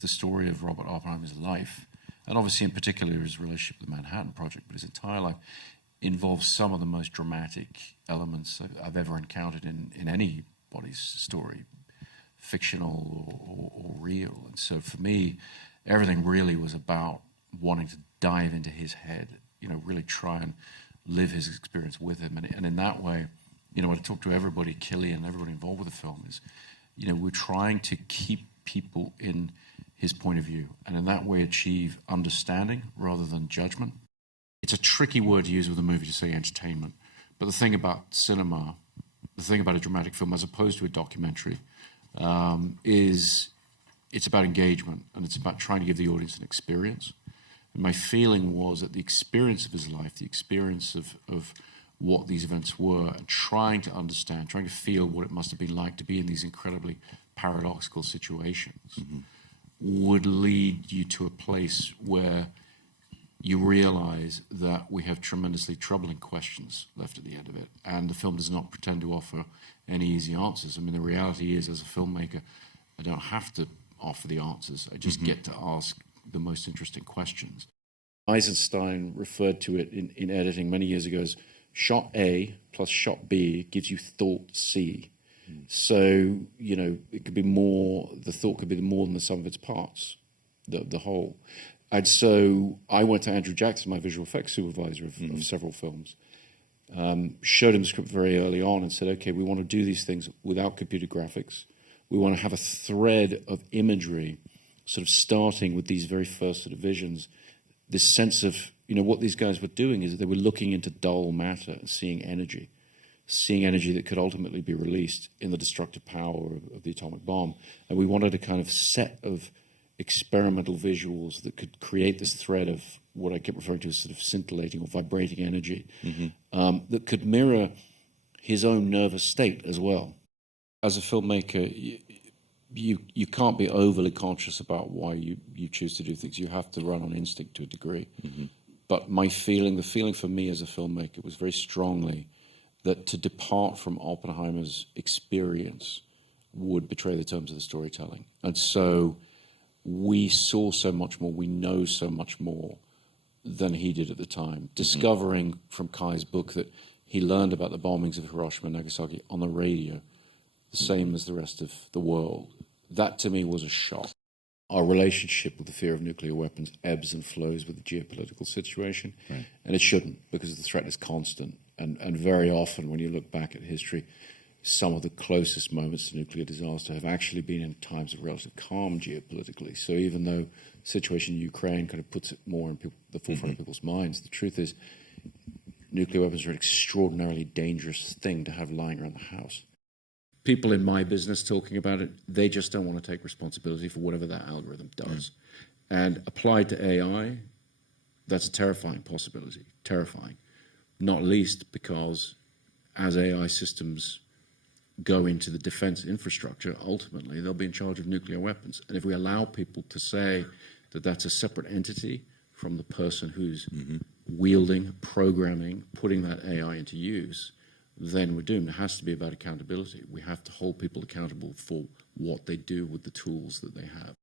the story of Robert Oppenheimer's life, and obviously in particular his relationship with the Manhattan Project, but his entire life, involves some of the most dramatic elements I've ever encountered in anybody's story, fictional or real. And so for me, everything really was about wanting to dive into his head, you know, really try and live his experience with him. And in that way, you know, when I talk to everybody, Killian, everybody involved with the film, is, you know, we're trying to keep people in his point of view, and in that way achieve understanding rather than judgment. It's a tricky word to use with a movie to say entertainment, but the thing about cinema, the thing about a dramatic film as opposed to a documentary, is it's about engagement, and it's about trying to give the audience an experience. And my feeling was that the experience of his life, the experience of what these events were, and trying to understand, trying to feel what it must have been like to be in these incredibly paradoxical situations, would lead you to a place where you realize that we have tremendously troubling questions left at the end of it, and the film does not pretend to offer any easy answers. I mean, the reality is, as a filmmaker, I don't have to offer the answers. I just get to ask the most interesting questions. Eisenstein referred to it in editing many years ago as shot A plus shot B gives you thought C. So, you know, it could be more, the thought could be more than the sum of its parts, the whole. And so I went to Andrew Jackson, my visual effects supervisor of several films, showed him the script very early on and said, okay, we want to do these things without computer graphics. We want to have a thread of imagery, sort of starting with these very first sort of visions, this sense of, you know, what these guys were doing is they were looking into dull matter and seeing energy that could ultimately be released in the destructive power of the atomic bomb. And we wanted a kind of set of experimental visuals that could create this thread of what I kept referring to as sort of scintillating or vibrating energy, that could mirror his own nervous state as well. As a filmmaker, you can't be overly conscious about why you choose to do things. You have to run on instinct to a degree. But the feeling for me as a filmmaker was very strongly that to depart from Oppenheimer's experience would betray the terms of the storytelling. And so we saw so much more, we know so much more than he did at the time. Discovering from Kai's book that he learned about the bombings of Hiroshima and Nagasaki on the radio, the same as the rest of the world. That to me was a shock. Our relationship with the fear of nuclear weapons ebbs and flows with the geopolitical situation, and it shouldn't, because the threat is constant. And very often, when you look back at history, some of the closest moments to nuclear disaster have actually been in times of relative calm geopolitically. So even though the situation in Ukraine kind of puts it more in the forefront of people's minds, the truth is nuclear weapons are an extraordinarily dangerous thing to have lying around the house. People in my business talking about it, they just don't want to take responsibility for whatever that algorithm does. And applied to AI, that's a terrifying possibility, terrifying. Not least because as AI systems go into the defense infrastructure, ultimately they'll be in charge of nuclear weapons. And if we allow people to say that that's a separate entity from the person who's wielding, programming, putting that AI into use, then we're doomed. It has to be about accountability. We have to hold people accountable for what they do with the tools that they have.